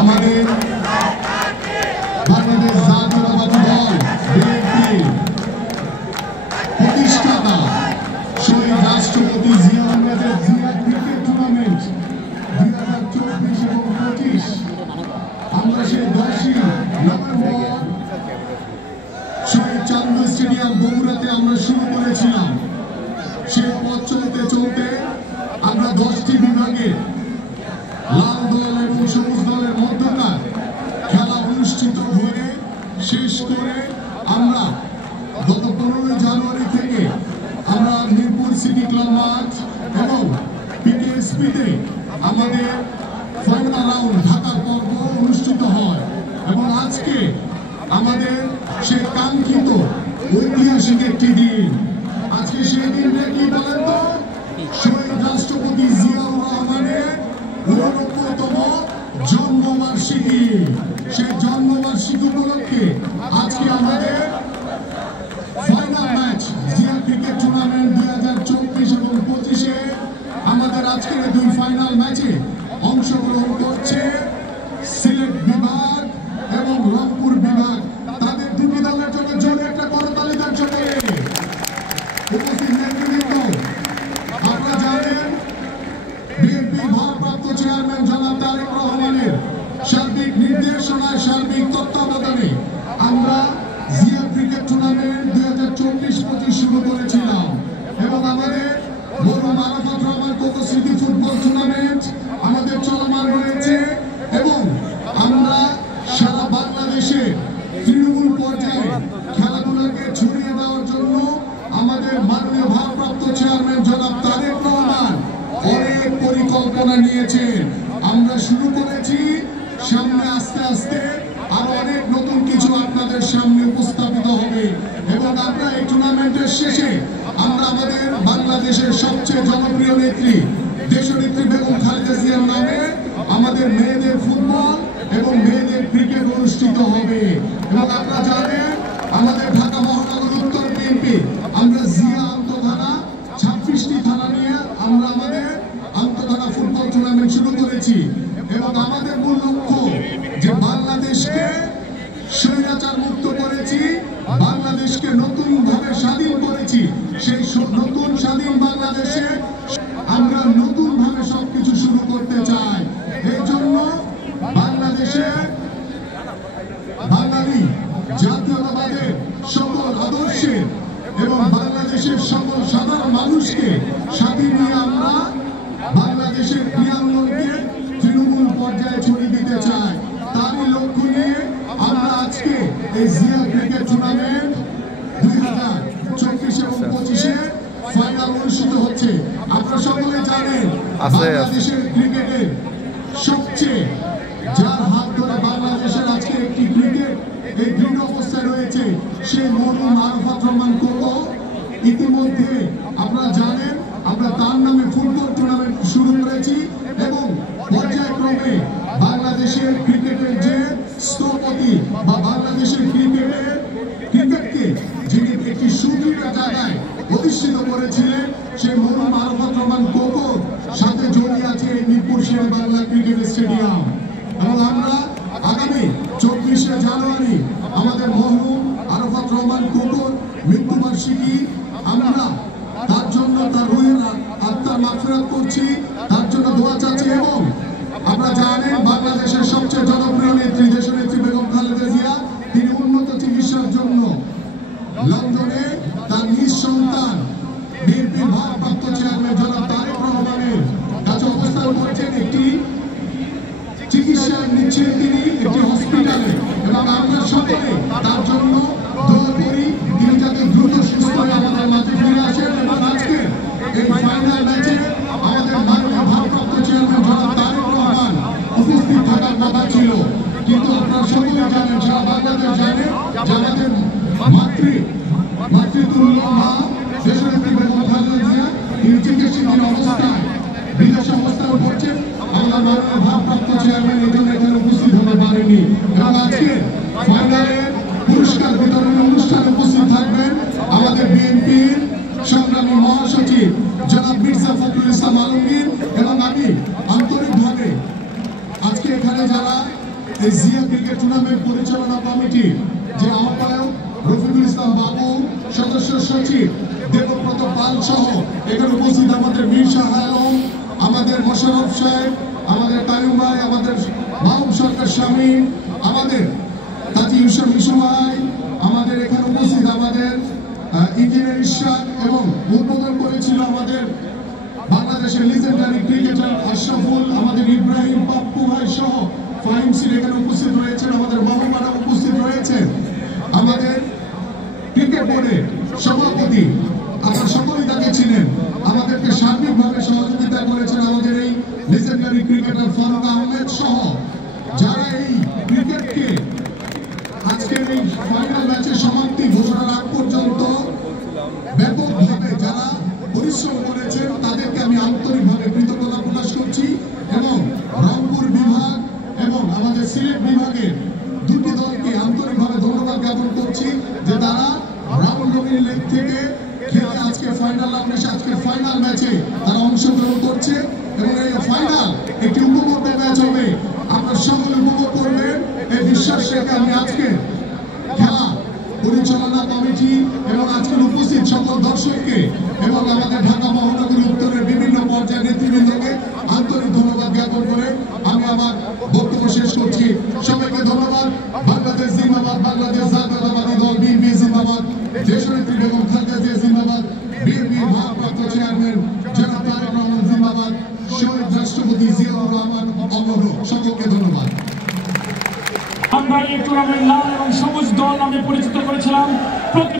আমাদের বাংলাদেশ জাতীয়তাবাদী দল বিএনপি প্রতিষ্ঠাতা শহীদ রাষ্ট্রপতি জিয়া আহমেদের জিয়া ক্রিকেট টুর্নামেন্ট 2024 এবং 25 আমরা সেই 10ই নভেম্বর শহীদ চান্দু স্টেডিয়াম বগুড়াতে আমরা শুরু করেছিলাম। সেই পথ চলতে চলতে আমরা 10টি বিভাগে লাল দল এবং সবুজ দলের মধ্যকার খেলা অনুষ্ঠিত হয়ে শেষ করে আমরা গত 15 জানুয়ারি থেকে আমরা মিরপুর সিটি ক্লাব মাঠ এবং পিকেএসপিতে আমাদের ফাইনাল রাউন্ড ঢাকার পর্ব অনুষ্ঠিত হয় এবং আজকে আমাদের সেই কাঙ্ক্ষিত ঐতিহাসিক একটি দিন। আজকে সেই দিনটা কি বলেন তো? শহীদ রাষ্ট্রপতি জিয়াউর রহমানের 89তম জন্মবার্ষিকী। সেই জন্মবার্ষিকী উপলক্ষে আজকে আমাদের final match Zia cricket tournament 2024 এবং 25-এ আমাদের আজকের দুই ফাইনাল ম্যাচে অংশগ্রহণ করছে সিলেট বিভাগ এবং রংপুর বিভাগ। তাদের দুটি দলের জন্য জোরে একটা করতালি দেন সকলে। উপস্থিত নেতৃবৃন্দ, আপনারা জানেন বিএনপির ভারপ্রাপ্ত চেয়ারম্যান জনাব তারেক রহমানের সার্বিক নির্দেশনায় সার্বিক তত্ত্বাবধানে আমরা জিয়া ক্রিকেট টুর্নামেন্ট 2024-25 শুরু করেছিলাম এবং আমাদের মরহুম আরাফাত রহমান কোকো স্মৃতি ফুটবল টুর্নামেন্ট আমাদের চলমান রয়েছে এবং আমরা সারা বাংলাদেশে তৃণমূল পর্যায়ে খেলাধুলাকে ছড়িয়ে দেওয়ার জন্য আমাদের মাননীয় ভারপ্রাপ্ত চেয়ারম্যান জনাব তারেক রহমান অনেক পরিকল্পনা নিয়েছেন। আমরা শুরু করেছি, সামনে আস্তে আস্তে আরো অনেক নতুন কিছু আপনাদের সামনে উপস্থাপিত হবে এবং আমরা এই টুর্নামেন্টের শেষে আমরা আমাদের বাংলাদেশের সবচেয়ে জনপ্রিয় নেত্রী দেশনেত্রী বেগম খালেদা জিয়ার নামে আমাদের মেয়েদের ফুটবল এবং মেয়েদের ক্রিকেট অনুষ্ঠিত হবে এবং আপনারা জানেন আমাদের ঢাকা মহানগর উত্তর বিএনপি আমরা জিয়া আন্তঃথানা 26টি থানা নিয়ে আমরা আমাদের আন্তঃথানা ফুটবল টুর্নামেন্ট শুরু করেছি এবং আমাদের মূল লক্ষ্য যে বাংলাদেশকে স্বৈরাচার মুক্ত করেছি, বাংলাদেশকে নতুন ভাবে স্বাধীন করেছি। সেই নতুন স্বাধীন বাংলাদেশে আমরা নতুন ভাবে সবকিছু শুরু করতে চাই। এই জন্য বাংলাদেশে বাঙালি জাতীয়তাবাদের সকল আদর্শে এবং বাংলাদেশের সকল সাধারণ মানুষকে সাথে নিয়ে আমরা বাংলাদেশের ক্রীড়াঙ্গনকে তৃণমূল পর্যায়ে ছড়িয়ে দিতে চাই। তারই লক্ষ্য নিয়ে আমরা আজকে এই জিয়া ক্রিকেট টুর্নামেন্ট 2024 এবং 25-এ ফাইনাল অনুষ্ঠিত হচ্ছে। আপনারা সকলে জানেন বাংলাদেশের ক্রিকেটের সবচেয়ে যার হাত ধরে বাংলাদেশের আজকে একটি ক্রিকেট এই দৃঢ় অবস্থায় রয়েছে সেই মরহুম আরাফাত রহমান কোকো। ইতিমধ্যে আপনারা জানেন আমরা তার নামে ফুটবল টুর্নামেন্ট শুরু করেছি এবং পর্যায়ক্রমে বাংলাদেশের ক্রিকেটের যে স্থপতি বা বাংলাদেশের ক্রিকেটকে যিনি একটি সুদৃঢ় জায়গায় প্রতিষ্ঠিত করেছিলেন সেই মরহুম আরাফাত রহমান কোকোর সাথে জড়িয়ে আছে এই মিরপুর শেরে বাংলা ক্রিকেট স্টেডিয়াম এবং আমরা আগামী 24শে জানুয়ারি আমাদের মরহুম আরাফাত রহমান কোকোর মৃত্যুবার্ষিকী আমরা তার জন্য তার রুহের আত্মার মাগফিরাত করছি, তার জন্য দোয়া চাচ্ছি এবং আপনারা জানেন বাংলাদেশের সবচেয়ে জনপ্রিয় নেত্রী দেশনেত্রী বেগম খালেদা জিয়া তিনি উন্নত চিকিৎসার জন্য লন্ডনে তার নিজ সন্তান বিএনপির ভারপ্রাপ্ত চেয়ারম্যান জনাব তারেক রহমানের কাছে অবস্থান করছেন, একটি চিকিৎসা নিচ্ছেন তিনি একটি হসপিটালে এবং আমরা সকলে তার জন্য দোয়া করি তিনি যাতে দ্রুত সুস্থ হয়ে আমাদের মাঝে ফিরে আসেন এবং আজকে এই ফাইনাল ম্যাচে আমাদের মাননীয় ভারপ্রাপ্ত চেয়ারম্যান জনাব তারেক রহমান উপস্থিত থাকার কথা ছিল কিন্তু আপনারা সকলে জানেন, সারা বাংলাদেশ জানে যে আমাদের মাতৃতুল্য মা দেশনেত্রী বেগম খালেদা জিয়া তিনি চিকিৎসাধীন অবস্থায় বিদেশে অবস্থান করছেন। আমরা মাননীয় ভারপ্রাপ্ত চেয়ারম্যান এই জন্য এখানে উপস্থিত হতে পারেনি এবং আজকে ফাইনালের পুরস্কার বিতরণ অনুষ্ঠানে উপস্থিত থাকবেন আমাদের বিএনপির সংগ্রামী মহাসচিব জনাব মির্জা ফখরুল ইসলাম আলমগীর এবং আমি আন্তরিকভাবে আজকে এখানে যারা এই জিয়া ক্রিকেট টুর্নামেন্ট পরিচালনা কমিটি যে আহ্বায়ক রফিকুল ইসলাম বাবু, সদস্য সচিব দেবব্রত পাল সহ এখানে উপস্থিত আমাদের মীর শাহ আলম, আমাদের মোশাররফ সাহেব, আমাদের কায়ুম ভাই, আমাদের মাহবুব সরকার স্বামী, আমাদের তাজি ইউসুফ ইসু ভাই, আমাদের এখানে উপস্থিত আমাদের ইঞ্জিনিয়ার ইশাক, এবং উদ্বোধন করেছিল আমাদের বাংলাদেশের লিজেন্ডারি ক্রিকেটার আশরাফুল, আমাদের ইব্রাহিম পাপ্পু ভাই সহ ফাহিম সির এখানে উপস্থিত রয়েছেন, আমাদের মাহবুবারা উপস্থিত রয়েছেন, আমাদের ক্রিকেট বোর্ডের সভাপতি, আপনারা সকলেই তাকে ছিলেন, আমাদেরকে সার্বিকভাবে সহযোগিতা করেছেন আমাদের এই লিজেন্ডারি ক্রিকেটার ফারুক আহমেদ সহ যারা এই ক্রিকেটকে আজকের এই ফাইনাল ম্যাচের সমাপ্তি ঘোষণার আগ পর্যন্ত ব্যাপকভাবে যারা পরিশ্রম করেছেন তাদেরকে আমি আন্তরিকভাবে কৃতজ্ঞতা প্রকাশ করছি। এবং রংপুর বিভাগ এবং আমাদের সিলেট বিভাগের দুটি দলকে আন্তরিকভাবে ধন্যবাদ জ্ঞাপন করছি যে তারা রাউন্ড রবিন লেগ থেকে খেলে আজকে ফাইনাল রাউন্ডে আজকে ফাইনাল ম্যাচে তারা অংশগ্রহণ করছে এবং এই ফাইনাল একটি উপভোগ্য ম্যাচ হবে, আপনারা সকলে উপভোগ করবেন এই বিশ্বাস রেখে আমি আজকে খেলা পরিচালনা কমিটি এবং আজকের উপস্থিত সকল দর্শককে এবং আমাদের ঢাকা মহানগরী উত্তরের বিভিন্ন পর্যায়ের নেতৃবৃন্দকে আন্তরিক ধন্যবাদ জ্ঞাপন করে আমি আমার বক্তব্য শেষ করছি। সবাইকে ধন্যবাদ। বাংলাদেশ জিন্দাবাদ, বাংলাদেশ জাতীয়তাবাদী দল বিএনপি জিন্দাবাদ, দেশনেত্রী বেগম খালেদা জিয়া জিন্দাবাদ, বিএনপির ভারপ্রাপ্ত চেয়ারম্যান জনাব তারেক রহমান জিন্দাবাদ, শহীদ রাষ্ট্রপতি জিয়াউর রহমান অমর। সকলকে ধন্যবাদ। আমরা এই টুর্নামেন্ট লাল এবং সবুজ দল নামে পরিচিত করেছিলাম।